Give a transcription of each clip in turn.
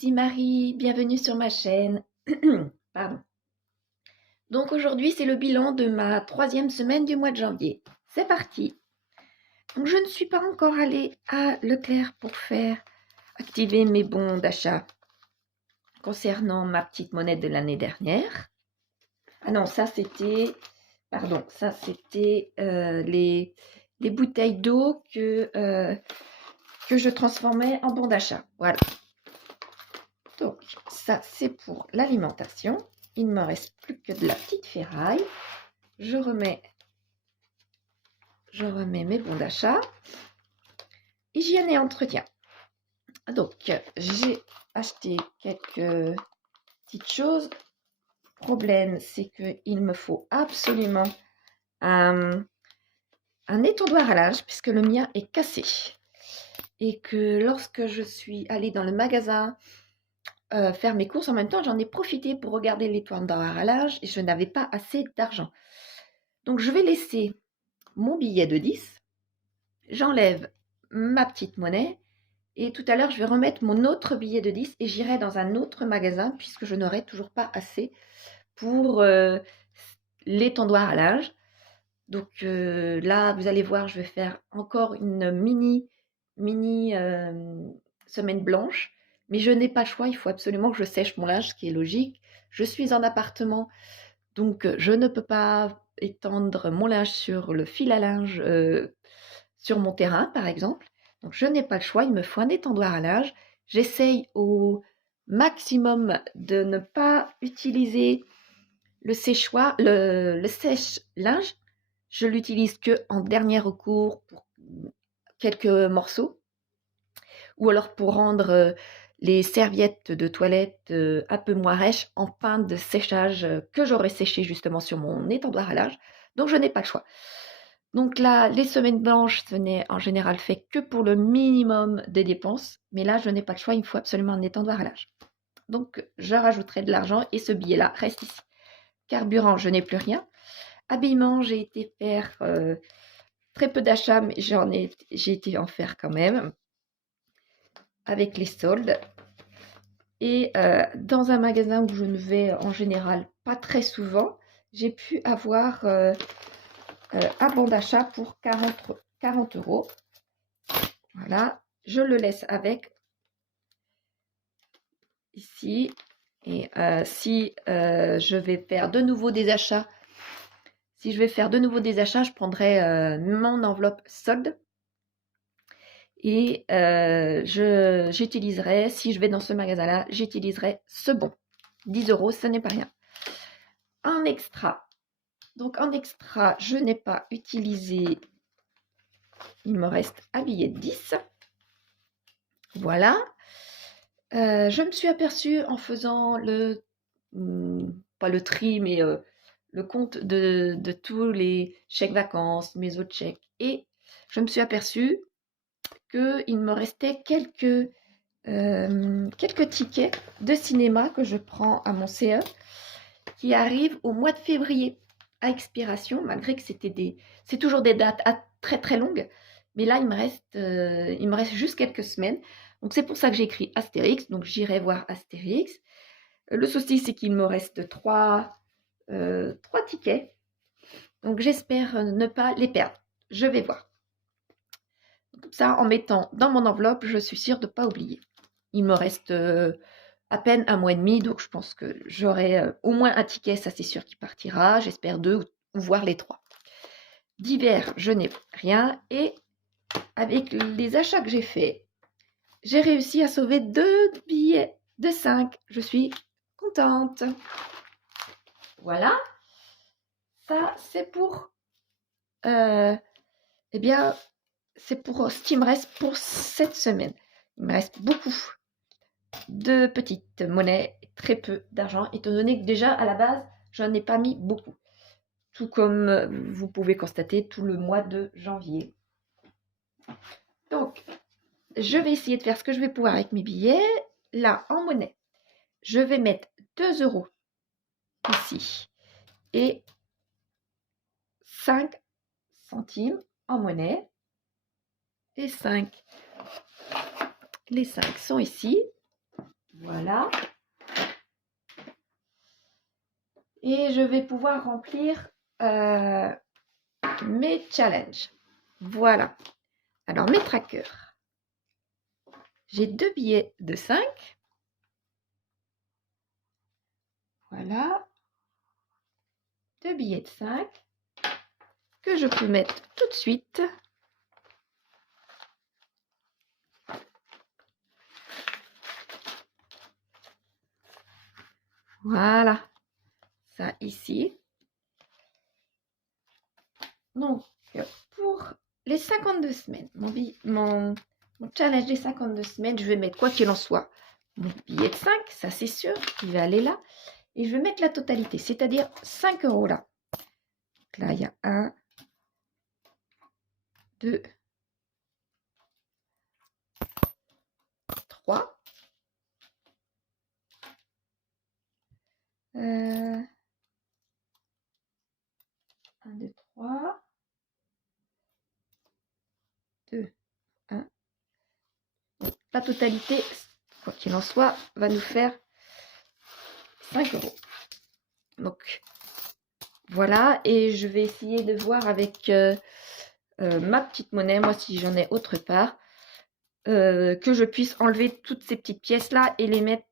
ici Marie, bienvenue sur ma chaîne. Pardon. Donc aujourd'hui, c'est le bilan de ma 3e semaine du mois de janvier. C'est parti. Donc je ne suis pas encore allée à Leclerc pour faire activer mes bons d'achat concernant ma petite monnaie de l'année dernière. Ah non, ça c'était... Pardon, ça c'était les bouteilles d'eau que je transformais en bons d'achat. Voilà. Donc, ça, c'est pour l'alimentation. Il ne me reste plus que de la petite ferraille. Je remets mes bons d'achat. Hygiène et entretien. Donc, j'ai acheté quelques petites choses. Problème, c'est qu'il me faut absolument un étendoir à linge puisque le mien est cassé. Et que lorsque je suis allée dans le magasin faire mes courses en même temps, j'en ai profité pour regarder l'étendoir à linge et je n'avais pas assez d'argent. Donc je vais laisser mon billet de 10, j'enlève ma petite monnaie et tout à l'heure je vais remettre mon autre billet de 10 et j'irai dans un autre magasin puisque je n'aurai toujours pas assez pour l'étendoir à linge. Donc là vous allez voir, je vais faire encore une mini semaine blanche. Mais je n'ai pas le choix, il faut absolument que je sèche mon linge, ce qui est logique. Je suis en appartement, donc je ne peux pas étendre mon linge sur le fil à linge sur mon terrain, par exemple. Donc je n'ai pas le choix, il me faut un étendoir à linge. J'essaye au maximum de ne pas utiliser le séchoir, le sèche-linge. Je l'utilise que en dernier recours pour quelques morceaux. Ou alors pour rendre les serviettes de toilette un peu moins rêches en pain de séchage que j'aurais séché justement sur mon étendoir à linge. Donc je n'ai pas le choix. Donc là, les semaines blanches, ce n'est en général fait que pour le minimum des dépenses. Mais là, je n'ai pas le choix, il me faut absolument un étendoir à linge. Donc je rajouterai de l'argent et ce billet-là reste ici. Carburant, je n'ai plus rien. Habillement, j'ai été faire très peu d'achats, mais j'ai été en faire quand même avec les soldes. Et dans un magasin où je ne vais en général pas très souvent, j'ai pu avoir un bon d'achat pour 40 euros. Voilà, je le laisse avec ici. Et si je vais faire de nouveau des achats, je prendrai mon enveloppe solde. Et j'utiliserai, si je vais dans ce magasin-là, j'utiliserai ce bon. 10 euros, ce n'est pas rien. En extra. Donc en extra, je n'ai pas utilisé, il me reste un billet de 10. Voilà. Je me suis aperçue en faisant pas le tri, mais le compte de tous les chèques vacances, mes autres chèques. Et je me suis aperçue qu'il me restait quelques tickets de cinéma que je prends à mon CE qui arrivent au mois de février à expiration, malgré que c'est toujours des dates très très longues. Mais là, il me reste juste quelques semaines. Donc c'est pour ça que j'ai écrit Astérix. Donc j'irai voir Astérix. Le souci, c'est qu'il me reste 3 tickets. Donc j'espère ne pas les perdre. Je vais voir. Comme ça, en mettant dans mon enveloppe, je suis sûre de ne pas oublier. Il me reste à peine un mois et demi, donc je pense que j'aurai au moins un ticket, ça c'est sûr qui partira. J'espère 2 ou voire les 3. D'hiver, je n'ai rien. Et avec les achats que j'ai faits, j'ai réussi à sauver 2 billets de 5. Je suis contente. Voilà. Ça, c'est pour... eh bien, c'est pour ce qui me reste pour cette semaine. Il me reste beaucoup de petites monnaies, très peu d'argent, étant donné que déjà, à la base, j'en ai pas mis beaucoup. Tout comme vous pouvez constater tout le mois de janvier. Donc, je vais essayer de faire ce que je vais pouvoir avec mes billets. Là, en monnaie, je vais mettre 2 euros ici et 5 centimes en monnaie. Et 5. Les 5 sont ici. Voilà. Et je vais pouvoir remplir mes challenges. Voilà. Alors, mes trackers. J'ai 2 billets de 5. Voilà. 2 billets de 5 que je peux mettre tout de suite. Voilà. Ça ici. Donc, pour les 52 semaines, mon challenge des 52 semaines, je vais mettre, quoi qu'il en soit, mon billet de 5, ça c'est sûr, il va aller là. Et je vais mettre la totalité, c'est-à-dire 5 € là. Donc là, il y a 1, 2, 3. 1, 2, 3. 2, 1. La totalité, quoi qu'il en soit, va nous faire 5 €. Donc, voilà. Et je vais essayer de voir avec ma petite monnaie, moi, si j'en ai autre part, que je puisse enlever toutes ces petites pièces-là et les mettre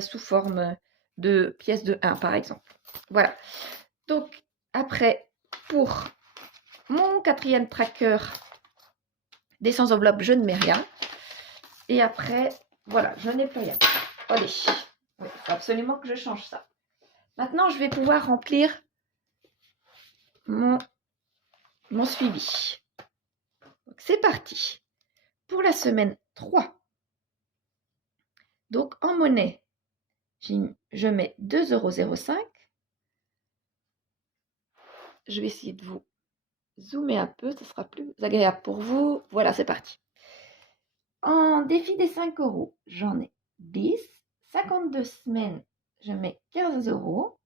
sous forme de pièces de 1, par exemple. Voilà. Donc, après, pour mon 4e tracker des sans enveloppe, je ne mets rien. Et après, voilà, je n'ai plus rien. Allez, il faut absolument que je change ça. Maintenant, je vais pouvoir remplir mon suivi. Donc, c'est parti. Pour la semaine 3. Donc, en monnaie, je mets 2,05 €. Je vais essayer de vous zoomer un peu, ce sera plus agréable pour vous. Voilà, c'est parti. En défi des 5 €, j'en ai 10. 52 semaines, je mets 15 €.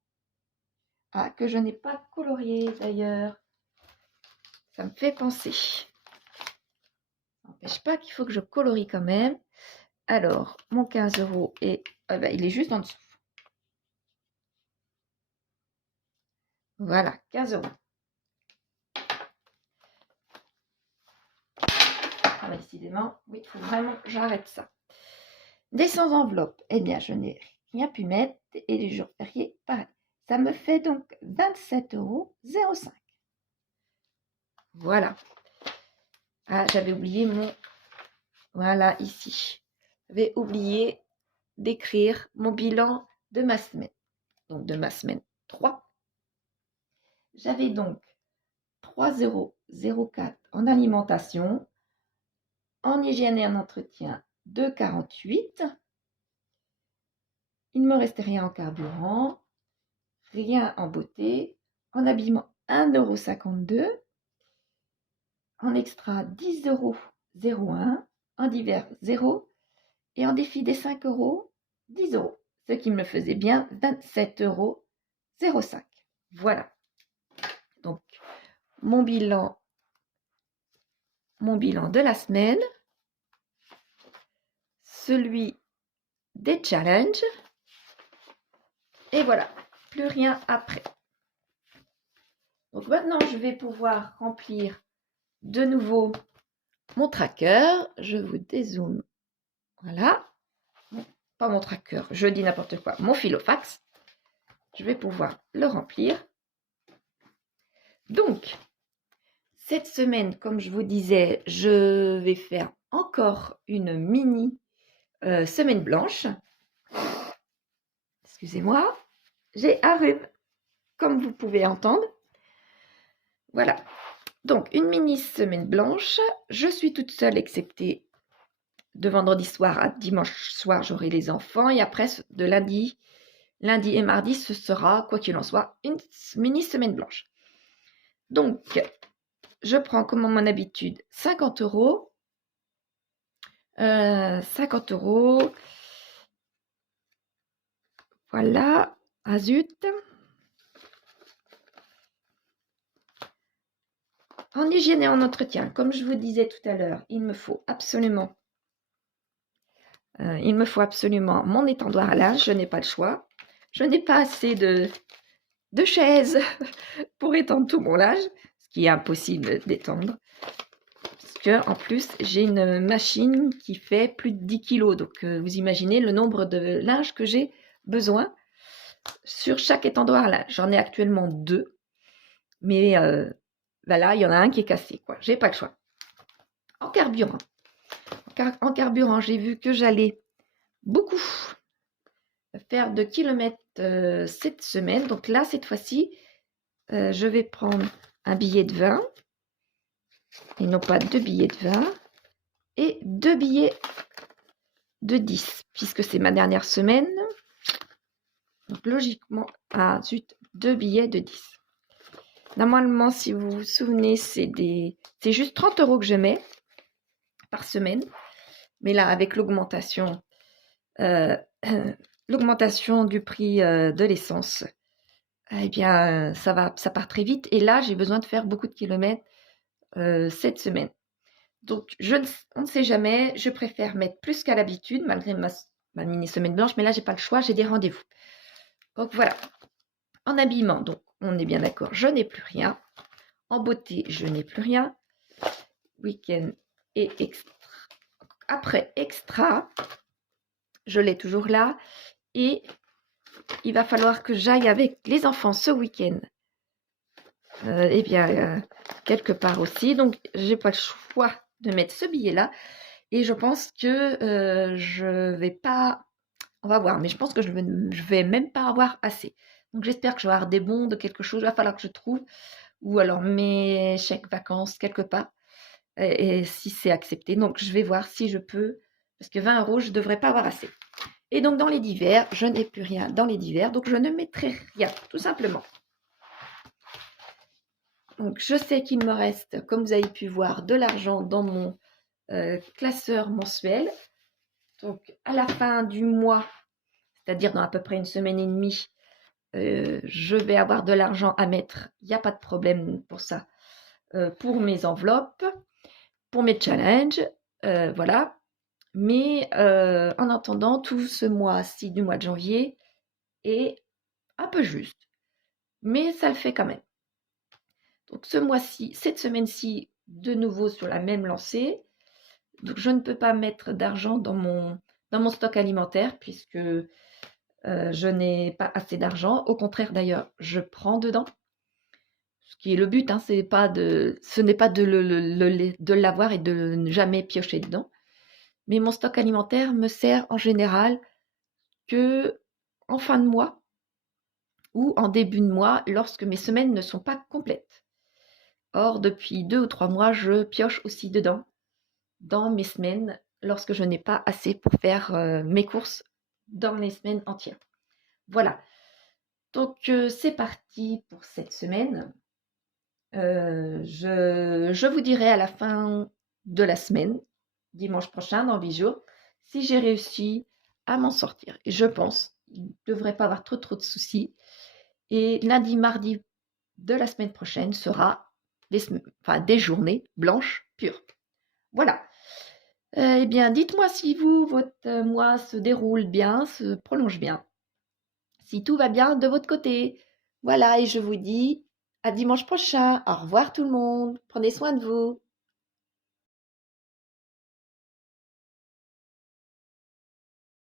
Ah, que je n'ai pas colorié d'ailleurs. Ça me fait penser. Ça n'empêche pas qu'il faut que je colorie quand même. Alors, mon 15 € est, il est juste en dessous. Voilà, 15 €. Ah, décidément, oui, il faut vraiment que j'arrête ça. Des sans enveloppe, eh bien, je n'ai rien pu mettre. Et les jours fériés, pareil. Ça me fait donc 27,05 €. Voilà. Ah, j'avais oublié mon... Voilà, ici. J'avais oublié d'écrire mon bilan de ma semaine. Donc, de ma semaine 3. J'avais donc 3,04 € en alimentation, en hygiène et en entretien 2,48 €. Il ne me restait rien en carburant, rien en beauté, en habillement 1,52 €, en extra 10,01 €, en divers 0 et en défi des 5 €, 10 €, ce qui me faisait bien 27,05 €. Voilà. Donc, mon bilan de la semaine, celui des challenges, et voilà, plus rien après. Donc maintenant, je vais pouvoir remplir de nouveau mon tracker. Je vous dézoome. Voilà. Pas mon tracker, je dis n'importe quoi. Mon filofax. Je vais pouvoir le remplir. Donc, cette semaine, comme je vous disais, je vais faire encore une mini semaine blanche. Excusez-moi, j'ai un rhume, comme vous pouvez entendre. Voilà. Donc, une mini semaine blanche. Je suis toute seule, excepté de vendredi soir à dimanche soir, j'aurai les enfants. Et après, de lundi et mardi, ce sera, quoi qu'il en soit, une mini semaine blanche. Donc, je prends comme à mon habitude 50 €. 50 €. Voilà. Ah zut. En hygiène et en entretien, comme je vous disais tout à l'heure, il me faut absolument Il me faut absolument mon étendoir à linge, je n'ai pas le choix. Je n'ai pas assez de chaises pour étendre tout mon linge, ce qui est impossible d'étendre. Parce que en plus, j'ai une machine qui fait plus de 10 kilos. Donc, vous imaginez le nombre de linge que j'ai besoin sur chaque étendoir à linge. J'en ai actuellement 2. Mais là, il y en a un qui est cassé, quoi. J'ai pas le choix. En carburant. En carburant, j'ai vu que j'allais beaucoup faire de kilomètres cette semaine. Donc là, cette fois-ci, je vais prendre un billet de 20 et non pas 2 billets de 20 et 2 billets de 10 puisque c'est ma dernière semaine. Donc logiquement, ah zut, 2 billets de 10. Normalement, si vous vous souvenez, c'est juste 30 € que je mets par semaine. Mais là, avec l'augmentation du prix de l'essence, eh bien, ça part très vite. Et là, j'ai besoin de faire beaucoup de kilomètres cette semaine. Donc, on ne sait jamais. Je préfère mettre plus qu'à l'habitude, malgré ma mini-semaine blanche. Mais là, j'ai pas le choix, j'ai des rendez-vous. Donc, voilà. En habillement, donc, on est bien d'accord, je n'ai plus rien. En beauté, je n'ai plus rien. Week-end et extra. Après extra, je l'ai toujours là. Et il va falloir que j'aille avec les enfants ce week-end. Eh bien, quelque part aussi. Donc, j'ai pas le choix de mettre ce billet-là. Et je pense que je vais pas... On va voir, mais je pense que je vais même pas avoir assez. Donc, j'espère que je vais avoir des bons de quelque chose. Il va falloir que je trouve. Ou alors mes chèques vacances quelque part. Et si c'est accepté. Donc, je vais voir si je peux. Parce que 20 €, je ne devrais pas avoir assez. Et donc, dans les divers, je n'ai plus rien dans les divers. Donc, je ne mettrai rien, tout simplement. Donc, je sais qu'il me reste, comme vous avez pu voir, de l'argent dans mon classeur mensuel. Donc, à la fin du mois, c'est-à-dire dans à peu près une semaine et demie, je vais avoir de l'argent à mettre. Il n'y a pas de problème pour ça. Pour mes enveloppes, pour mes challenges, voilà. Mais en attendant, tout ce mois-ci du mois de janvier est un peu juste. Mais ça le fait quand même. Donc ce mois-ci, cette semaine-ci, de nouveau sur la même lancée. Donc je ne peux pas mettre d'argent dans mon stock alimentaire puisque je n'ai pas assez d'argent. Au contraire d'ailleurs, je prends dedans. Ce qui est le but, hein, ce n'est pas de l'avoir et de ne jamais piocher dedans. Mais mon stock alimentaire me sert en général que en fin de mois ou en début de mois lorsque mes semaines ne sont pas complètes. Or, depuis 2 ou 3 mois, je pioche aussi dedans, dans mes semaines, lorsque je n'ai pas assez pour faire mes courses dans les semaines entières. Voilà. Donc, c'est parti pour cette semaine. Je vous dirai à la fin de la semaine, dimanche prochain, dans 8 jours, si j'ai réussi à m'en sortir. Et je pense, il ne devrait pas avoir trop de soucis. Et lundi, mardi de la semaine prochaine sera des journées blanches pures. Voilà. Eh bien, dites-moi si votre mois se déroule bien, se prolonge bien. Si tout va bien de votre côté. Voilà, et je vous dis à dimanche prochain. Au revoir tout le monde. Prenez soin de vous.